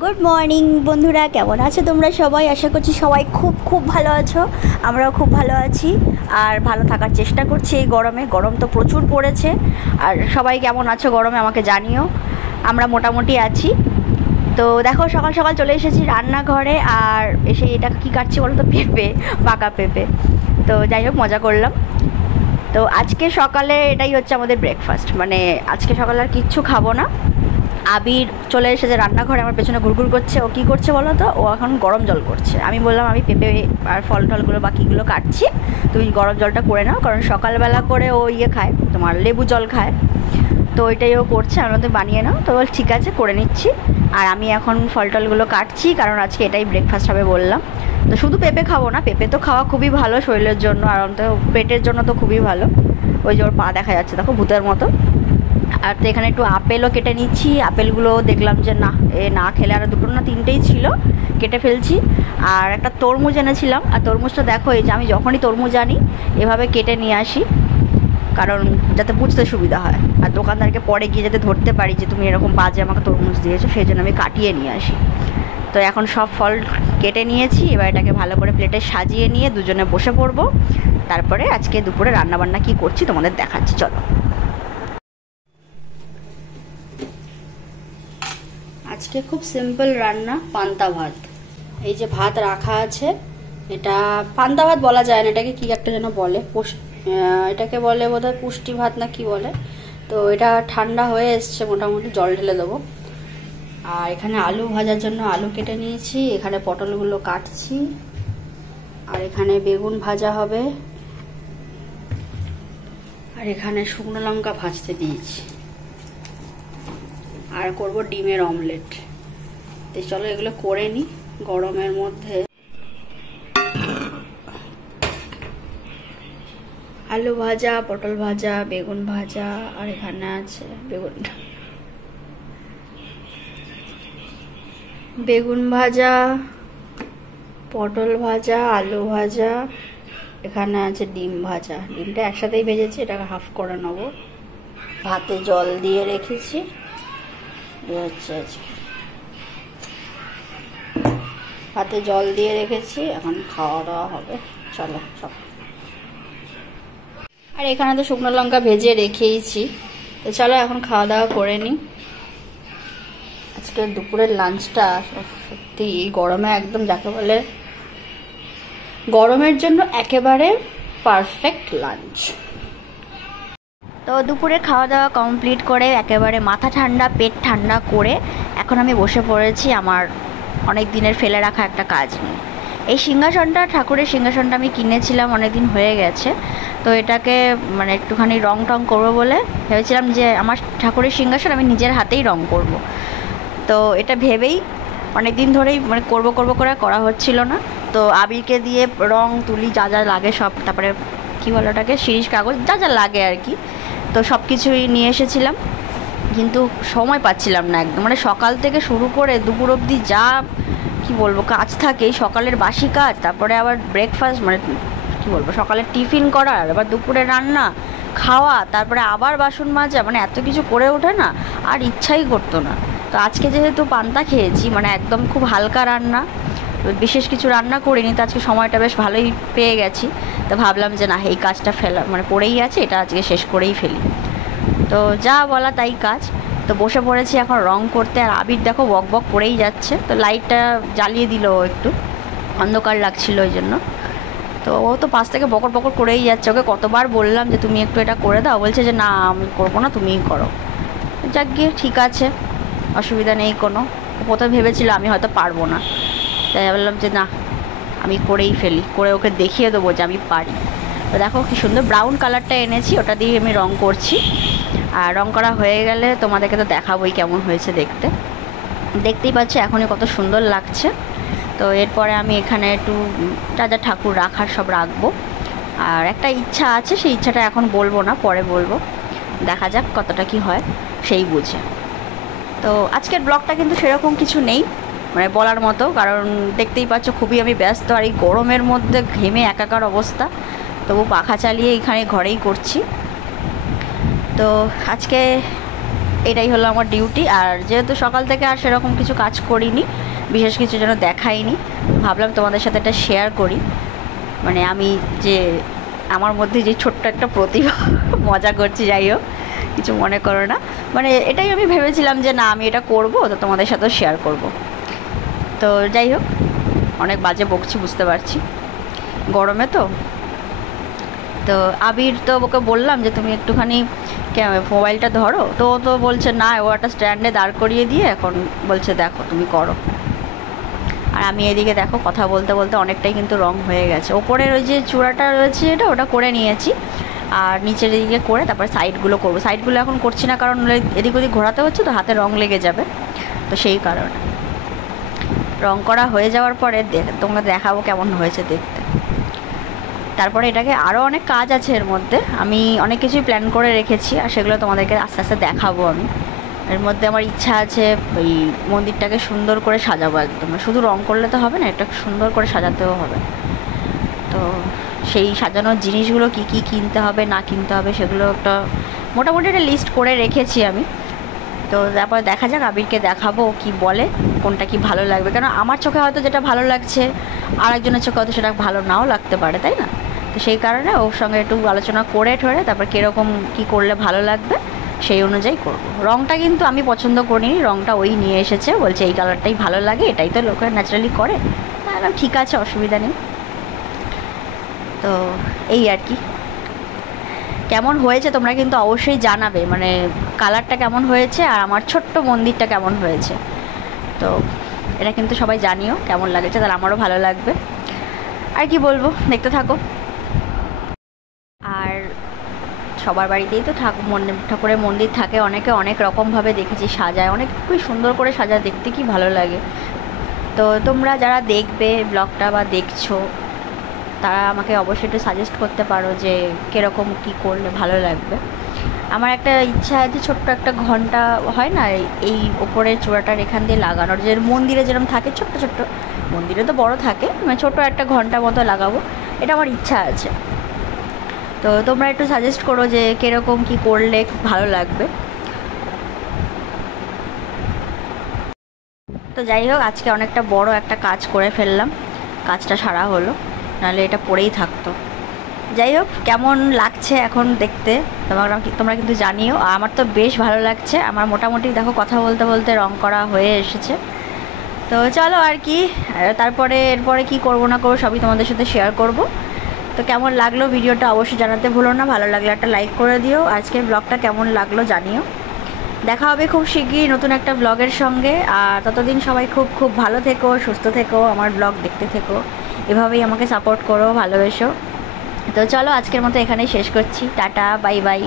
Good morning বন্ধুরা, কেমন আছো তোমরা সবাই? আশা করছি সবাই খুব খুব ভালো আছো। আমরাও খুব ভালো আছি আর ভালো থাকার চেষ্টা করছি এই গরমে। গরম তো প্রচুর পড়েছে। আর সবাই কেমন আছো গরমে আমাকে জানিও। আমরা মোটামুটি আছি। তো দেখো, সকাল সকাল চলে এসেছি রান্নাঘরে। আর এসে এটা কী কাটছি বলো তো? পেঁপে, পাকা পেঁপে। তো যাই হোক, মজা করলাম। তো আজকে সকালে এটাই হচ্ছে আমাদের ব্রেকফাস্ট। মানে আজকে সকালে আর কিচ্ছু খাবো না। আবির চলে এসেছে রান্নাঘরে, আমার পেছনে ঘুরঘুর করছে। ও কী করছে বলো তো? ও এখন গরম জল করছে। আমি বললাম আমি পেঁপে আর ফল টলগুলো বাকিগুলো কাটছি, তুমি গরম জলটা করে নাও। কারণ সকালবেলা করে ও খায়, তোমার লেবু জল খায়। তো ওইটাই ও করছে। আমি তো বানিয়ে নাও। তো বল ঠিক আছে, করে নিচ্ছি। আর আমি এখন ফল টলগুলো কাটছি, কারণ আজকে এটাই ব্রেকফাস্ট হবে বললাম। তো শুধু পেঁপে খাবো না, পেঁপে তো খাওয়া খুবই ভালো শরীরের জন্য, আর অন্তত পেটের জন্য তো খুবই ভালো। ওই যে ওর পা দেখা যাচ্ছে, দেখো, ভূতের মতো। আর তো এখানে একটু আপেলও কেটে নিচ্ছি। আপেলগুলো দেখলাম যে না খেলে, আর দুটো না তিনটেই ছিল, কেটে ফেলছি। আর একটা তরমুজ এনেছিলাম। আর তরমুজটা দেখো, এই যে আমি যখনই তরমুজ আনি এভাবে কেটে নিয়ে আসি, কারণ যাতে বুঝতে সুবিধা হয়, আর দোকানদারকে পরে গিয়ে যাতে ধরতে পারি যে তুমি এরকম বাজে আমাকে তরমুজ দিয়েছো, সেই জন্য আমি কাটিয়ে নিয়ে আসি। তো এখন সব ফল কেটে নিয়েছি। এবার এটাকে ভালো করে প্লেটে সাজিয়ে নিয়ে দুজনে বসে পড়বো। তারপরে আজকে দুপুরে রান্নাবান্না কী করছি তোমাদের দেখাচ্ছি, চলো। আজকে খুব সিম্পল রান্না, পান্তা ভাত। এই যে ভাত রাখা আছে, এটা পান্তা ভাত বলা যায় না, এটাকে কি একটা যেন বলে, এটাকে বলে বোধহয় পুষ্টি ভাত না কি বলে। তো এটা ঠান্ডা হয়ে এসছে, মোটামুটি জল ঢেলে দেবো। আর এখানে আলু ভাজার জন্য আলু কেটে নিয়েছি, এখানে পটলগুলো কাটছি, আর এখানে বেগুন ভাজা হবে, আর এখানে শুকনো লঙ্কা ভাজতে দিয়েছি, আর করব ডিমের অমলেট। তো চলো এগুলো করে নিই গরমের মধ্যে। আলু ভাজা, পটল ভাজা, বেগুন ভাজা, আর এখানে আছে বেগুন ভাজা, পটল ভাজা, আলু ভাজা, এখানে আছে ডিম ভাজা। ডিমটা একসাথেই ভেজেছি, এটাকে হাফ করে নেবো। ভাতে জল দিয়ে রেখেছি, ভাতে জল দিয়ে রেখেছি, এখন খাওয়া দাওয়া হবে। চলো সব। আর এখানে তো শুকনো লঙ্কা ভেজে রেখেইছি। তো চলো এখন খাওয়া দাওয়া করে নিই। আজকে দুপুরের লাঞ্চটা সত্যি এই গরমে একদম, যাকে বলে গরমের জন্য একেবারে পারফেক্ট লাঞ্চ। তো দুপুরে খাওয়া দাওয়া কমপ্লিট করে একেবারে মাথা ঠান্ডা, পেট ঠান্ডা করে এখন আমি বসে পড়েছি আমার অনেক দিনের ফেলে রাখা একটা কাজ নিয়ে। এই সিংহাসনটা, ঠাকুরের সিংহাসনটা আমি কিনেছিলাম, অনেক দিন হয়ে গেছে। তো এটাকে মানে একটুখানি রং টং করবো বলে ভেবেছিলাম যে আমার ঠাকুরের সিংহাসন আমি নিজের হাতেই রং করব। তো এটা ভেবেই অনেক দিন ধরেই মানে করবো করে করা হচ্ছিল না। তো আবিরকে দিয়ে রং তুলি, যা যা লাগে সব, তারপরে কী বলো ওটাকে, শিরিষ কাগজ, যা যা লাগে আর কি। তো সব কিছুই নিয়ে এসেছিলাম, কিন্তু সময় পাচ্ছিলাম না একদম। মানে সকাল থেকে শুরু করে দুপুর অবধি যা কি বলবো কাজ থাকে, সকালের বাসি কাজ, তারপরে আবার ব্রেকফাস্ট, মানে কি বলবো, সকালের টিফিন করার, আবার দুপুরে রান্না খাওয়া, তারপরে আবার বাসন মাজা, মানে এত কিছু করে ওঠে না, আর ইচ্ছাই করতো না। তো আজকে যেহেতু পান্তা খেয়েছি, মানে একদম খুব হালকা রান্না, বিশেষ কিছু রান্না করিনি, তো আজকে সময়টা বেশ ভালোই পেয়ে গেছি। তো ভাবলাম যে না, এই কাজটা মানে পড়েই আছে, এটা আজকে শেষ করেই ফেলি। তো যা বলা তাই কাজ। তো বসে পড়েছি এখন রং করতে। আর আবির দেখো বক বক করেই যাচ্ছে। তো লাইটটা জ্বালিয়ে দিল, একটু অন্ধকার লাগছিল ওই জন্য। তো ও তো পাশ থেকে বকর বকর করেই যাচ্ছে। ওকে কতবার বললাম যে তুমি একটু এটা করে দাও, বলছে যে না আমি করবো না, তুমিই করো। যাক গিয়ে ঠিক আছে, অসুবিধা নেই কোনো। প্রথমে ভেবেছিল আমি হয়তো পারবো না, তাই বললাম যে না, আমি করেই ফেলি, করে ওকে দেখিয়ে দেবো যে আমি পারি। তো দেখো কি সুন্দর ব্রাউন কালারটা এনেছি, ওটা দিয়ে আমি রং করছি। আর রং করা হয়ে গেলে তোমাদেরকে তো দেখাবোই কেমন হয়েছে দেখতে। দেখতেই পাচ্ছি এখনই কত সুন্দর লাগছে। তো এরপরে আমি এখানে একটু যা যা ঠাকুর রাখার সব রাখবো। আর একটা ইচ্ছা আছে, সেই ইচ্ছাটা এখন বলবো না, পরে বলবো, দেখা যাক কতটা কি হয় সেই বুঝে। তো আজকের ব্লগটা কিন্তু সেরকম কিছু নেই মানে বলার মতো, কারণ দেখতেই পাচ্ছ খুবই আমি ব্যস্ত। আর এই গরমের মধ্যে ঘেমে একাকার অবস্থা, তবু পাখা চালিয়ে এখানে ঘরেই করছি। তো আজকে এটাই হলো আমার ডিউটি। আর যেহেতু সকাল থেকে আর সেরকম কিছু কাজ করিনি, বিশেষ কিছু যেন দেখাইনি, ভাবলাম তোমাদের সাথে এটা শেয়ার করি। মানে আমি যে আমার মধ্যে যে ছোট্ট একটা প্রতিভা, মজা করছি, যাই হোক কিছু মনে করো না। মানে এটাই আমি ভেবেছিলাম যে না আমি এটা করব, তো তোমাদের সাথেও শেয়ার করব। তো যাই হোক, অনেক বাজে বকছি বুঝতে পারছি, গরমে তো। তো আবির তো ওকে বললাম যে তুমি একটুখানি মোবাইলটা ধরো, তো ও তো বলছে না, ও একটা স্ট্যান্ডে দাঁড় করিয়ে দিয়ে এখন বলছে দেখো তুমি করো। আর আমি এদিকে দেখো কথা বলতে বলতে অনেকটাই কিন্তু রং হয়ে গেছে। ওপরের ওই যে চূড়াটা রয়েছে ওটা করে নিয়েছি, আর নিচের দিকে করে তারপরে সাইডগুলো করবো। সাইডগুলো এখন করছি না, কারণ এদিক ওদিক ঘোরাতে হচ্ছে তো হাতে রং লেগে যাবে, তো সেই কারণে। রং করা হয়ে যাওয়ার পরে তোমাকে দেখাবো কেমন হয়েছে দেখতে। তারপরে এটাকে আরও অনেক কাজ আছে এর মধ্যে, আমি অনেক কিছুই প্ল্যান করে রেখেছি, আর সেগুলো তোমাদেরকে আস্তে আস্তে দেখাবো আমি। এর মধ্যে আমার ইচ্ছা আছে ওই মন্দিরটাকে সুন্দর করে সাজাবো একদম। শুধু রং করলে তো হবে না, এটা সুন্দর করে সাজাতেও হবে। তো সেই সাজানোর জিনিসগুলো কি কি কিনতে হবে না কিনতে হবে সেগুলো একটা মোটামুটি একটা লিস্ট করে রেখেছি আমি। তো তারপর দেখা যাক, আবিরকে দেখাবো কি বলে, কোনটা কি ভালো লাগবে। কারণ আমার চোখে হয়তো যেটা ভালো লাগছে আরেকজনের চোখে হয়তো সেটা ভালো নাও লাগতে পারে, তাই না? তো সেই কারণে ওর সঙ্গে একটু আলোচনা করে ঠরে তারপর কীরকম কী করলে ভালো লাগবে সেই অনুযায়ী করব। রঙটা কিন্তু আমি পছন্দ করিনি, রঙটা ওই নিয়ে এসেছে, বলছে এই কালারটাই ভালো লাগে, এটাই তো লোকের ন্যাচারালি করে। তাহলে ঠিক আছে, অসুবিধা নেই। তো এই আর কি, কেমন হয়েছে তোমরা কিন্তু অবশ্যই জানাবে, মানে কালারটা কেমন হয়েছে আর আমার ছোট্ট মন্দিরটা কেমন হয়েছে। তো এটা কিন্তু সবাই জানিও কেমন লাগেছে, তাহলে আমারও ভালো লাগবে। আর কি বলবো, দেখতে থাকো। আর সবার বাড়িতেই তো ঠাকুরের মন্দির থাকে, অনেকে অনেক রকমভাবে দেখেছি সাজায়, অনেক খুবই সুন্দর করে সাজায়, দেখতে কি ভালো লাগে। তো তোমরা যারা দেখবে ব্লগটা বা দেখছো তারা আমাকে অবশ্যই একটু সাজেস্ট করতে পারো যে কীরকম কী করলে ভালো লাগবে। আমার একটা ইচ্ছা আছে, ছোট্ট একটা ঘন্টা হয় না এই ওপরের চূড়াটার এখান দিয়ে লাগানোর, যে মন্দিরে যেরকম থাকে ছোট্ট ছোট্ট, মন্দিরে তো বড় থাকে, মানে ছোটো একটা ঘন্টা মতো লাগাবো, এটা আমার ইচ্ছা আছে। তো তোমরা একটু সাজেস্ট করো যে কীরকম কী করলে ভালো লাগবে। তো যাই হোক, আজকে অনেকটা বড় একটা কাজ করে ফেললাম, কাজটা সারা হলো, নাহলে এটা পড়েই থাকতো। যাই হোক, কেমন লাগছে এখন দেখতে তোমরা কিন্তু জানিও। আমার তো বেশ ভালো লাগছে, আমার মোটামুটি দেখো কথা বলতে বলতে রং করা হয়ে এসেছে। তো চলো আর কি, তারপরে এরপরে কি করব না করবো সবই তোমাদের সাথে শেয়ার করব। তো কেমন লাগলো ভিডিওটা অবশ্যই জানাতে ভুলো না, ভালো লাগলে একটা লাইক করে দিও। আজকের ব্লগটা কেমন লাগলো জানিও। দেখা হবে খুব শিগগিরই নতুন একটা ব্লগের সঙ্গে। আর ততদিন সবাই খুব খুব ভালো থেকো, সুস্থ থেকো, আমার ব্লগ দেখতে থেকো, এভাবেই আমাকে সাপোর্ট করো, ভালোবেসো। তো চলো আজকের মতো এখানেই শেষ করছি, টাটা, বাই বাই।